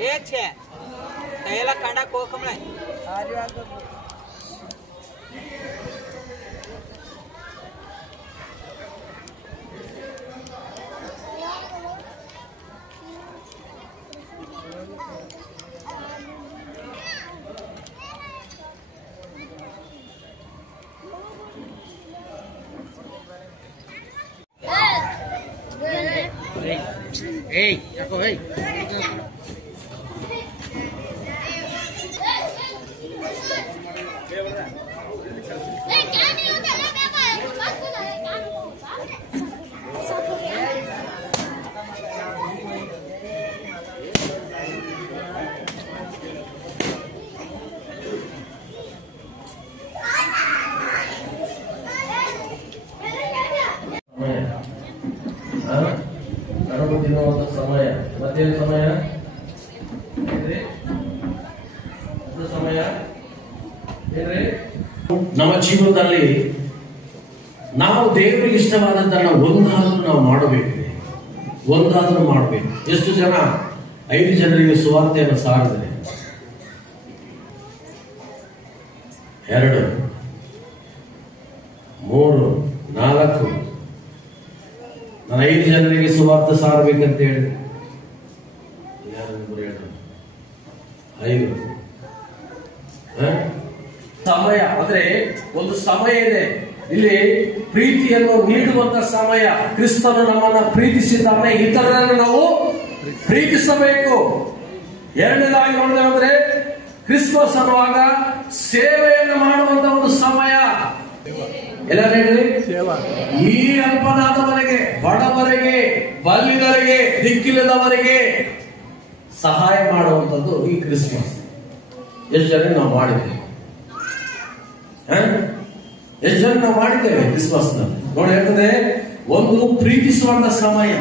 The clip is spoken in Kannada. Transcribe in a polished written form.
छे कहेला कांडा को कमळे आरी बात Hey, ako hey. समय मध्य समय समय ನಮ್ಮ ಜೀವನದಲ್ಲಿ ನಾವು ದೇವರಿಗೆ ಇಷ್ಟವಾದದ್ದನ್ನು ಒಂದಾದರೂ ಮಾಡಬೇಕು. ಎಷ್ಟು ಜನ 5 ಜನರಿಗೆ ಸುವಾರ್ತೆಯನ್ನು ಸಾರಿದರೆ 2 3 4 ನಾನು 5 ಜನರಿಗೆ ಸುವಾರ್ತೆ ಸಾರಬೇಕಂತ ಹೇಳಿದೆ. 5 ಸಮಯ ಅಂದ್ರೆ ಒಂದು ಸಮಯ ಇದೆ. ಇಲ್ಲಿ ಪ್ರೀತಿಯನ್ನು ನೀಡುವಂತ ಸಮಯ. ಕ್ರಿಸ್ತನು ನಮ್ಮನ್ನ ಪ್ರೀತಿಸಿದ್ದಾನೆ, ಇತರರನ್ನು ನಾವು ಪ್ರೀತಿಸಬೇಕು. ಎರಡನೇದಾಗಿ ನೋಡಿದ್ರೆ ಕ್ರಿಸ್ಮಸ್ ಅನ್ನುವಾಗ ಸೇವೆಯನ್ನು ಮಾಡುವಂತ ಒಂದು ಸಮಯ. ಎಲ್ಲ ಹೇಳಿದ್ರಿ, ಈ ಅಲ್ಪನಾದವರಿಗೆ, ಬಡವರಿಗೆ, ಬಲ್ಲಿದವರಿಗೆ, ದಿಕ್ಕಿಲ್ಲದವರಿಗೆ ಸಹಾಯ ಮಾಡುವಂಥದ್ದು ಈ ಕ್ರಿಸ್ಮಸ್. ಎಷ್ಟು ಜನ ನಾವು ಮಾಡಿದ್ದೇವೆ? ಎಷ್ಟು ಜನ ನಾವು ಮಾಡಿದ್ದೇವೆ ಕ್ರಿಸ್ಮಸ್ ನೋಡಿ? ಹೇಳ್ತದೆ ಒಂದು ಪ್ರೀತಿಸುವಂತ ಸಮಯ.